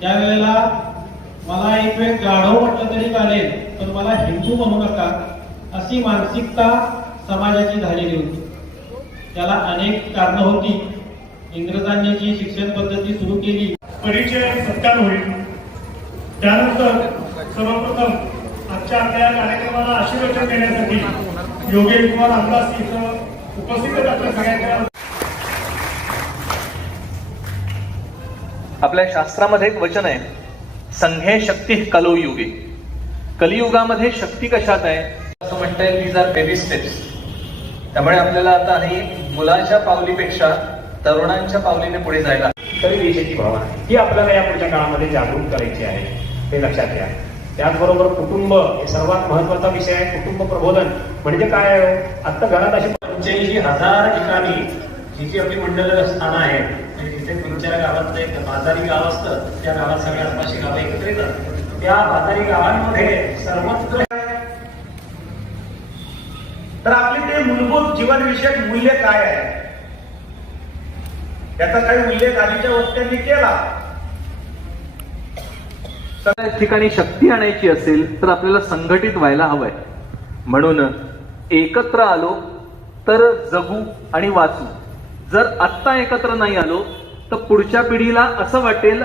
त्यावेळेला मला एक वेळ गाढव म्हटलं तरी चालेल, पण मला हिंदू म्हणू नका अशी मानसिकता समाजाची झालेली होती. त्याला अनेक कारणं होती. इंग्रजांनी जी शिक्षण पद्धती सुरू केली, परिचय सत्कार होईल. त्यानंतर सर्वप्रथम आजच्या आपल्या कार्यक्रमाला आशीर्वचन देण्यासाठी योगेश कुमार आंबास इथं उपस्थित आहेत. आपल्या सगळ्यांच्या आपल्या शास्त्रामध्ये एक वचन आहे, संघे शक्ती कलयुगे. कलियुगामध्ये शक्ती कशात आहे असं म्हणताय, दीज आर बेबी स्टेप्स. त्यामुळे आपल्याला आता ही मुलांच्या पावलीपेक्षा तरुणांच्या पावलीने पुढे जायला तरी देशाची भावना ही आपल्याला या पुढच्या काळामध्ये जागरूक करायची आहे, हे लक्षात घ्या. त्याचबरोबर कुटुंब हे सर्वात महत्वाचा विषय आहे. कुटुंब प्रबोधन म्हणजे काय? आता घरात अशी 85,000 ठिकाणी जी जी आपली मंडळ स्थानं आहेत, जिथे 3-4 गावातलं एक बाजारी गाव असतं, त्या गावात सगळ्या आसपासची गावं एकत्र येतात. त्या बाजारी गावांमध्ये सर्वत्र तर आपले ते मूलभूत जीवनविषयक मूल्य काय आहे याचा काही उल्लेख आधीच्या वक्त्यांनी केला. सगळ्या ठिकाणी शक्ती आणायची असेल तर आपल्याला संघटित व्हायला हवंय. म्हणून एकत्र आलो तर जगू आणि वाचू. जर आत्ता एकत्र नाही आलो तर पुढच्या पिढीला असं वाटेल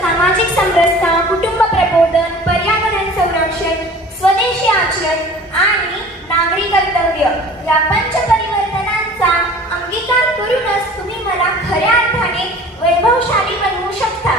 सामाजिक समरसता, कुटुंब प्रबोधन, पर्यावरण संरक्षण, स्वदेशी आचरण आणि नागरी कर्तव्य या पंचपरिवर्तनांचा अंगीकार करूनच तुम्ही मला खऱ्या अर्थाने वैभवशाली बनवू शकता.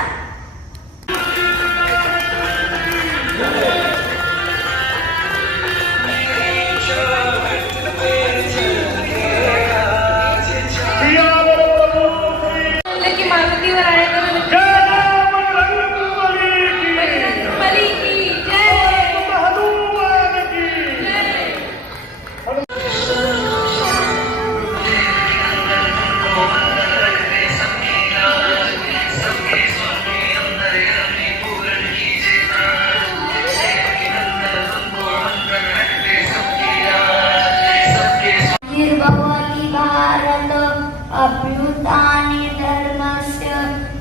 अभ्युत्थानि धर्मस्य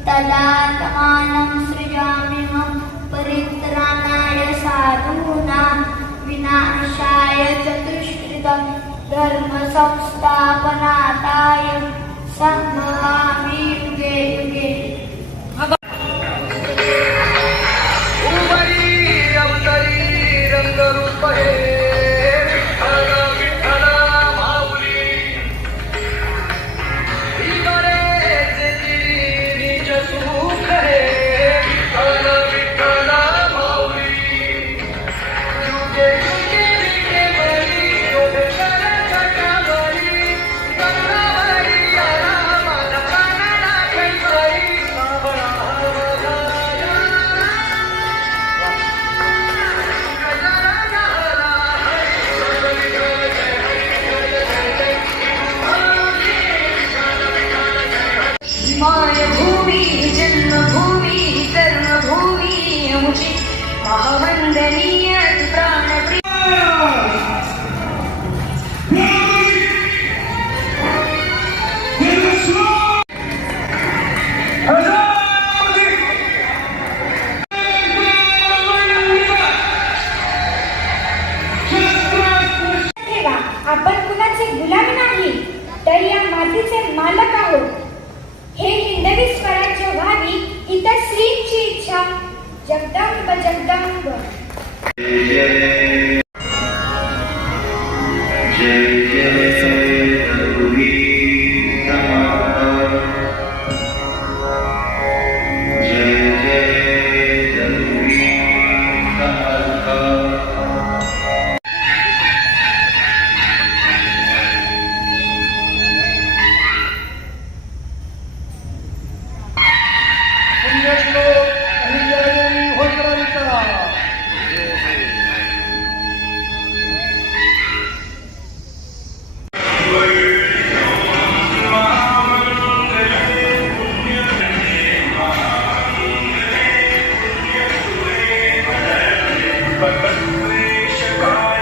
तदात्मानं सृजाम्यहं परित्राणाय साधूनां विनाशाय चतुष्कृतं धर्म संस्थापनार्थाय संभवामि युगे युगे. मायभूमी जन्मभूमी कर्मभूमी अमुची महावंदनीय प्राणप्रिय. जगदंब जगदंब पुण्यश्लोक अहिल्यादेवी होळकरांचा. But